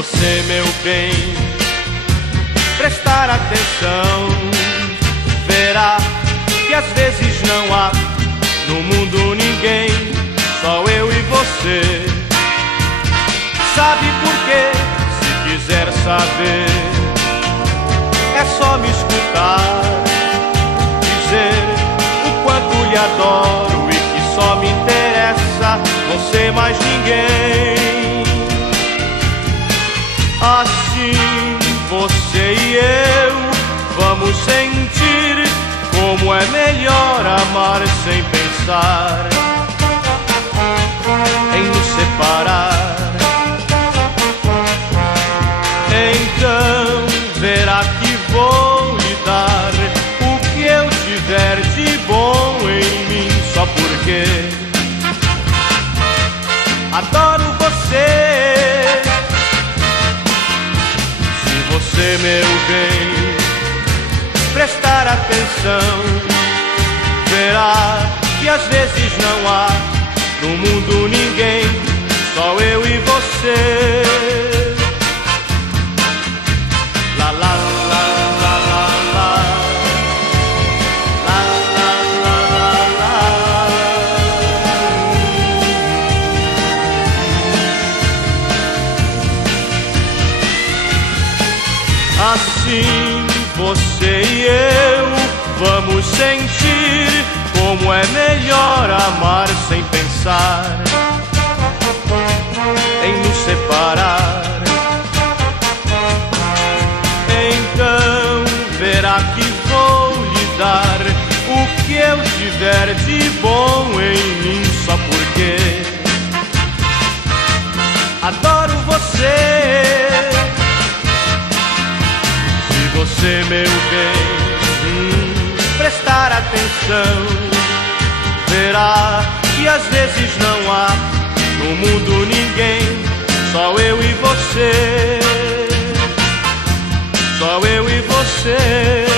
você, meu bem, prestar atenção, verá que às vezes não há no mundo ninguém, só eu e você. Sabe por quê? Se quiser saber, é só me escutar, dizer o quanto lhe adoro e que só me interessa você mais ninguém. Assim você e eu vamos sentir como é melhor amar sem pensar em nos separar. Então verá que vou lhe dar o que eu tiver de bom em mim, só porque adoro você. Se você, meu bem, prestar atenção, verá que às vezes não há no mundo ninguém, só eu e você. La la la la la la, la la la la la. Assim você e eu vamos sentir como é melhor amar sem pensar em nos separar. Então verá que vou lhe dar o que eu tiver de bom em mim, só porque adoro você. Se você, meu bem, prestar atenção, verá que às vezes não há no mundo ninguém, só eu e você, só eu e você.